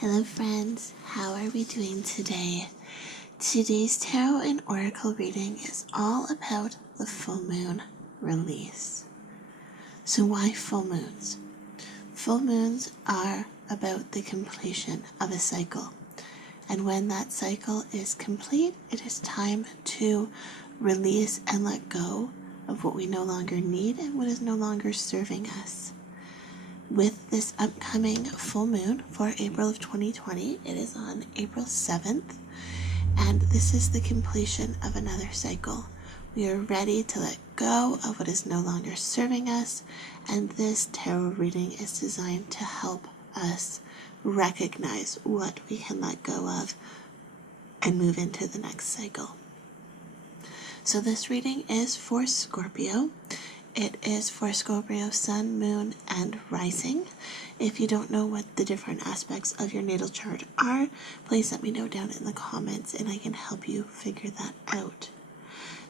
Hello friends, how are we doing today? Today's tarot and oracle reading is all about the full moon release. So why full moons? Full moons are about the completion of a cycle. And when that cycle is complete, it is time to release and let go of what we no longer need and what is no longer serving us. With this upcoming full moon for April of 2020, it is on April 7th, and this is the completion of another cycle. We are ready to let go of what is no longer serving us, and this tarot reading is designed to help us recognize what we can let go of and move into the next cycle. So this reading is for Scorpio. It is for Scorpio, Sun, Moon, and Rising. If you don't know what the different aspects of your natal chart are, please let me know down in the comments and I can help you figure that out.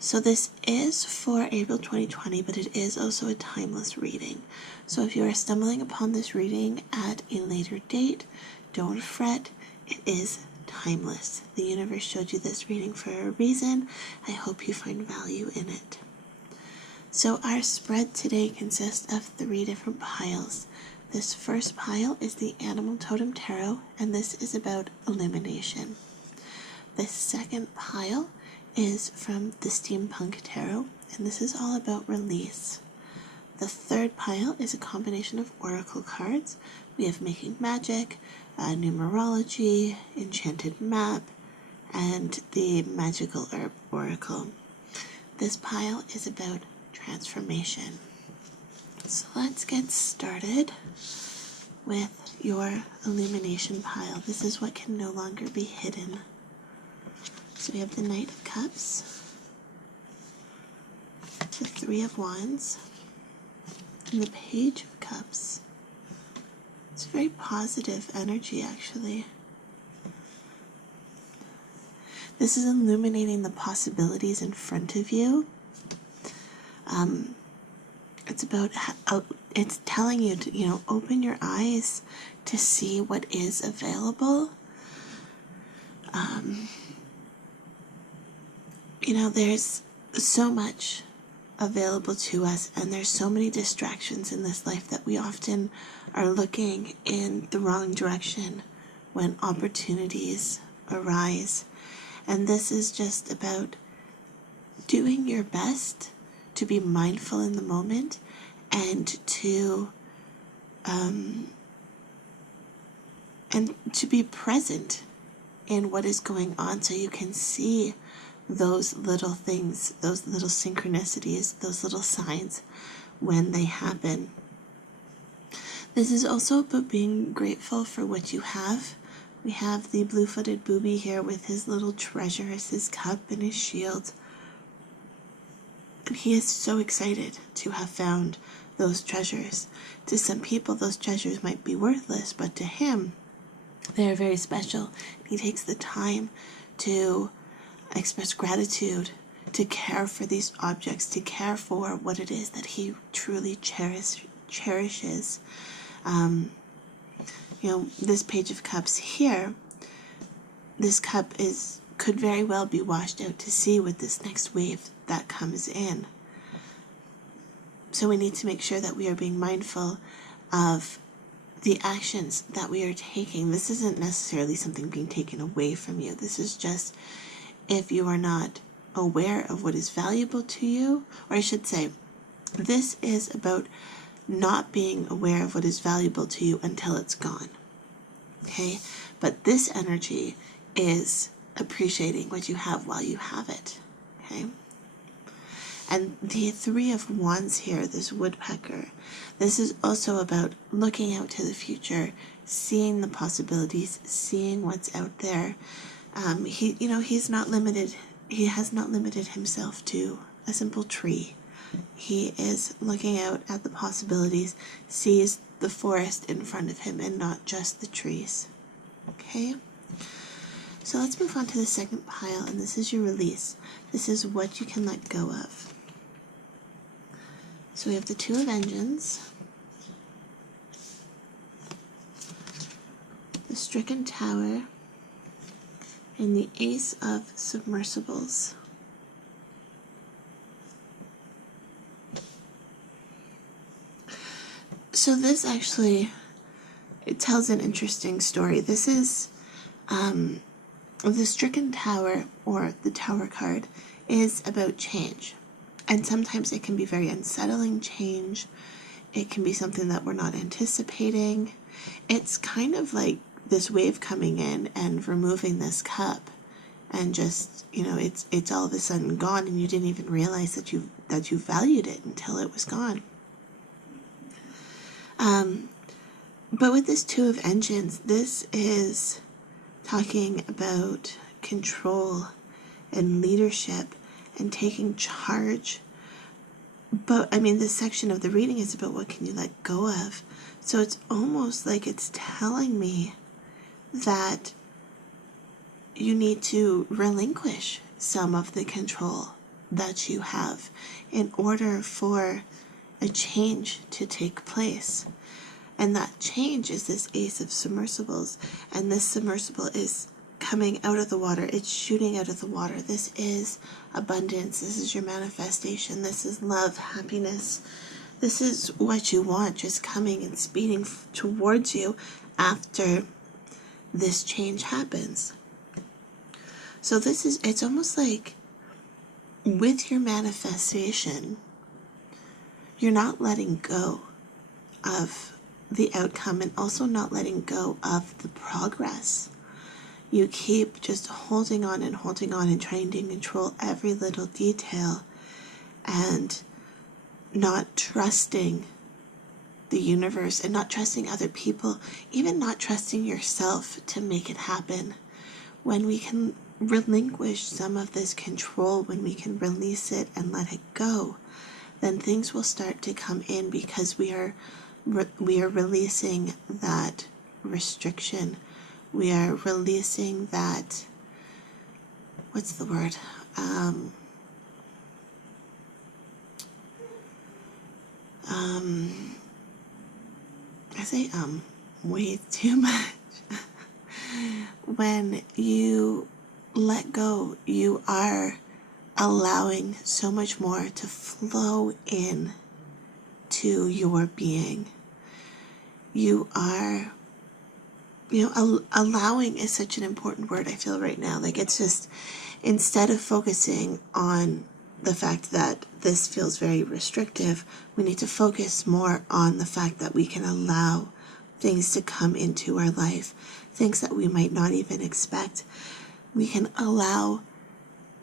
So this is for April 2020, but it is also a timeless reading. So if you are stumbling upon this reading at a later date, don't fret, it is timeless. The universe showed you this reading for a reason. I hope you find value in it. So our spread today consists of 3 different piles. This first pile is the Animal Totem Tarot, and this is about elimination. The second pile is from the Steampunk Tarot, and this is all about release. The third pile is a combination of oracle cards. We have Making Magick, Numerology, Enchanted Map, and the Magickal Oracle. This pile is about transformation. So let's get started with your illumination pile. This is what can no longer be hidden. So we have the Knight of Cups, the 3 of Wands, and the Page of Cups. It's very positive energy, actually. This is illuminating the possibilities in front of you. It's about it's telling you to open your eyes to see what is available. There's so much available to us, and there's so many distractions in this life that we often are looking in the wrong direction when opportunities arise. And this is just about doing your best to be mindful in the moment and to be present in what is going on, so you can see those little things, those little synchronicities, those little signs when they happen. This is also about being grateful for what you have. We have the blue-footed booby here with his little treasures, his cup and his shield. And he is so excited to have found those treasures. To some people, those treasures might be worthless, but to him, they are very special. He takes the time to express gratitude, to care for these objects, to care for what it is that he truly cherishes. This Page of Cups here, this cup could very well be washed out to sea with this next wave that comes in. So we need to make sure that we are being mindful of the actions that we are taking. This isn't necessarily something being taken away from you. This is just if you are not aware of what is valuable to you, or I should say, this is about not being aware of what is valuable to you until it's gone. Okay? But this energy is appreciating what you have while you have it. Okay? And the 3 of Wands here, this woodpecker, this is also about looking out to the future, seeing the possibilities, seeing what's out there. He's not limited. He has not limited himself to a simple tree. He is looking out at the possibilities, sees the forest in front of him and not just the trees. Okay? So let's move on to the second pile, and this is your release. This is what you can let go of. So we have the 2 of Engines, the stricken tower, and the ace of submersibles. So this actually, it tells an interesting story. This is the stricken tower, or the tower card, is about change. And sometimes it can be very unsettling change. It can be something that we're not anticipating. It's kind of like this wave coming in and removing this cup, and just, you know, it's all of a sudden gone, and you didn't even realize that you valued it until it was gone. But with this Two of Engines, this is talking about control and leadership and taking charge. But I mean, this section of the reading is about what can you let go of. So it's almost like it's telling me that you need to relinquish some of the control that you have in order for a change to take place. And that change is this ace of submersibles. And this submersible is coming out of the water. It's shooting out of the water. This is abundance. This is your manifestation. This is love, happiness. This is what you want, just coming and speeding towards you after this change happens. So this is, it's almost like with your manifestation, you're not letting go of the outcome, and also not letting go of the progress. You keep just holding on and trying to control every little detail, and not trusting the universe, and not trusting other people, even not trusting yourself to make it happen. When we can relinquish some of this control, when we can release it and let it go, then things will start to come in, because we are releasing that restriction. We are releasing that, what's the word? I say way too much. When you let go, you are allowing so much more to flow in to your being. You are, allowing is such an important word, I feel, right now. Like, it's just, instead of focusing on the fact that this feels very restrictive, we need to focus more on the fact that we can allow things to come into our life, things that we might not even expect. We can allow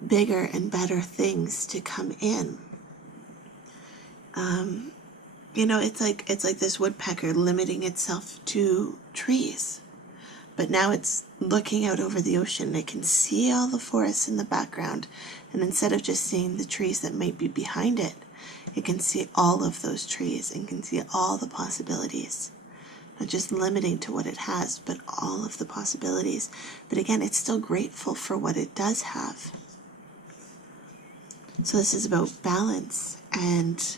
bigger and better things to come in. It's like this woodpecker limiting itself to trees. But now it's looking out over the ocean. It can see all the forests in the background. And instead of just seeing the trees that might be behind it, it can see all of those trees and can see all the possibilities. Not just limiting to what it has, but all of the possibilities. But again, it's still grateful for what it does have. So this is about balance and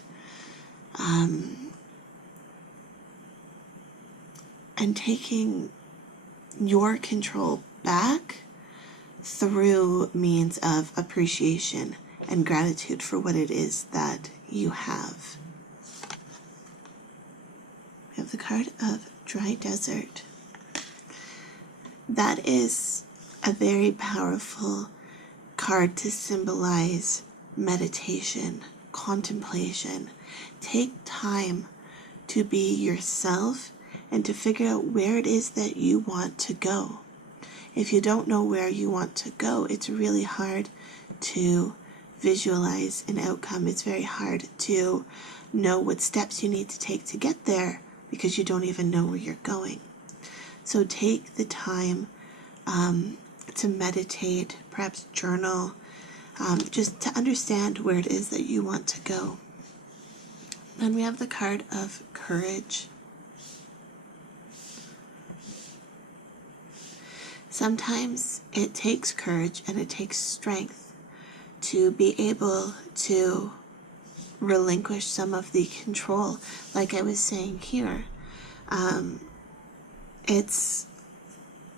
taking your control back through means of appreciation and gratitude for what it is that you have. We have the card of Dry Desert. That is a very powerful card to symbolize meditation, contemplation. Take time to be yourself and to figure out where it is that you want to go. If you don't know where you want to go, it's really hard to visualize an outcome. It's very hard to know what steps you need to take to get there, because you don't even know where you're going. So take the time to meditate, perhaps journal, just to understand where it is that you want to go. Then we have the card of Courage. Sometimes it takes courage and it takes strength to be able to relinquish some of the control. Like I was saying here, it's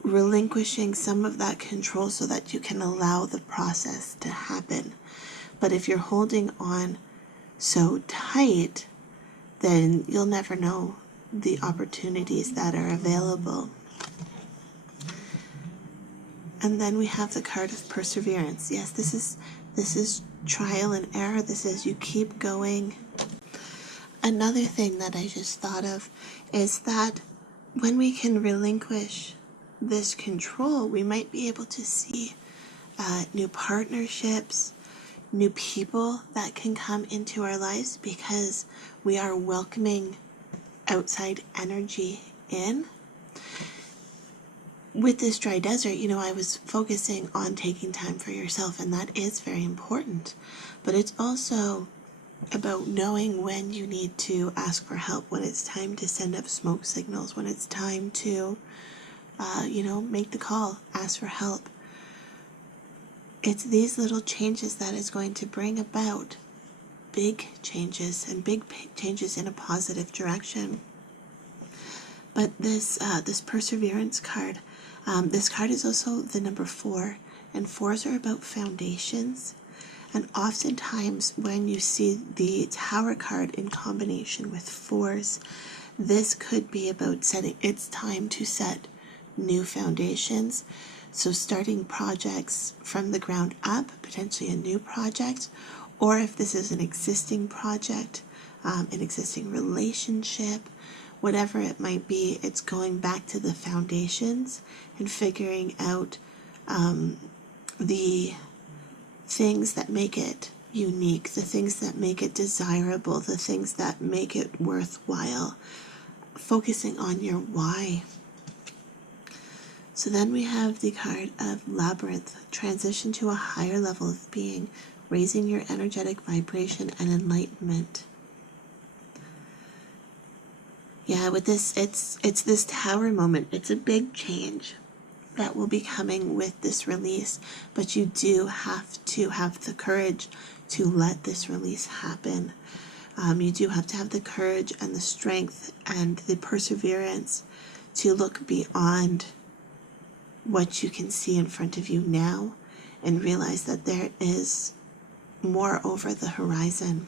relinquishing some of that control so that you can allow the process to happen. But if you're holding on so tight, then you'll never know the opportunities that are available. And then we have the card of perseverance. Yes, this is trial and error. This is you keep going. Another thing that I just thought of is that when we can relinquish this control, we might be able to see new partnerships, new people that can come into our lives because we are welcoming outside energy in. With this dry desert, I was focusing on taking time for yourself, and that is very important. But it's also about knowing when you need to ask for help, when it's time to send up smoke signals, when it's time to, make the call, ask for help. It's these little changes that is going to bring about big changes, and big changes in a positive direction. But this perseverance card, this card is also the number 4, and 4s are about foundations. And oftentimes when you see the Tower card in combination with 4s, this could be about setting, it's time to set new foundations. So starting projects from the ground up, potentially a new project, or if this is an existing project, an existing relationship, whatever it might be, it's going back to the foundations and figuring out the things that make it unique, the things that make it desirable, the things that make it worthwhile, focusing on your why. So then we have the card of Labyrinth, transition to a higher level of being, raising your energetic vibration and enlightenment. Yeah, with this, it's this Tower moment. It's a big change that will be coming with this release, but you do have to have the courage to let this release happen. You do have to have the courage and the strength and the perseverance to look beyond what you can see in front of you now and realize that there is more over the horizon.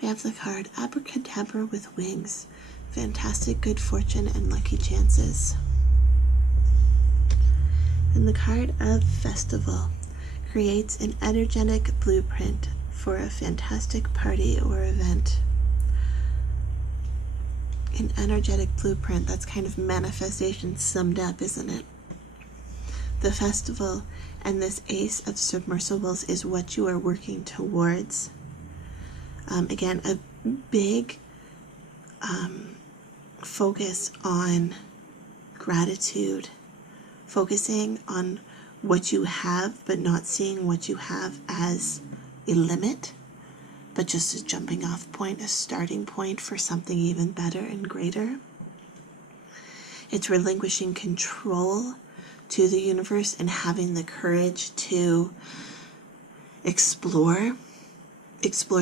We have the card Abracadabra with Wings, fantastic good fortune and lucky chances. And the card of Festival creates an energetic blueprint for a fantastic party or event. An energetic blueprint, that's kind of manifestation summed up, isn't it? The festival and this Ace of Submersibles is what you are working towards. Again, a big focus on gratitude, focusing on what you have, but not seeing what you have as a limit, but just a jumping off point, a starting point for something even better and greater. It's relinquishing control to the universe and having the courage to explore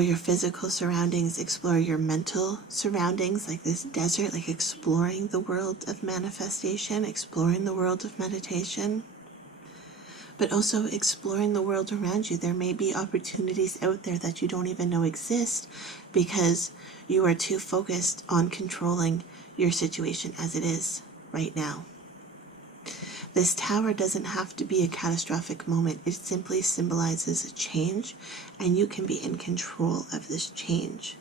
your physical surroundings, explore your mental surroundings, like this desert, like exploring the world of manifestation, exploring the world of meditation, but also exploring the world around you. There may be opportunities out there that you don't even know exist because you are too focused on controlling your situation as it is right now. This Tower doesn't have to be a catastrophic moment. It simply symbolizes a change, and you can be in control of this change.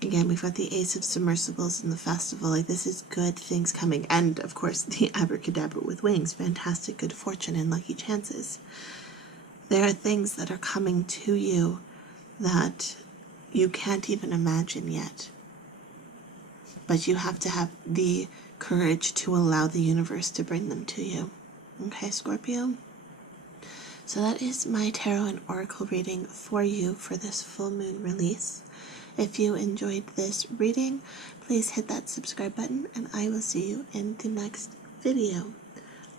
Again, we've got the Ace of Submersibles in the festival. Like, this is good things coming. And, of course, the Abracadabra with Wings. Fantastic good fortune and lucky chances. There are things that are coming to you that you can't even imagine yet. But you have to have the courage to allow the universe to bring them to you. Okay, Scorpio? So that is my tarot and oracle reading for you for this full moon release. If you enjoyed this reading, please hit that subscribe button, and I will see you in the next video.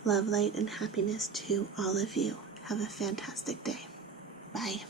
Love, light, and happiness to all of you. Have a fantastic day. Bye.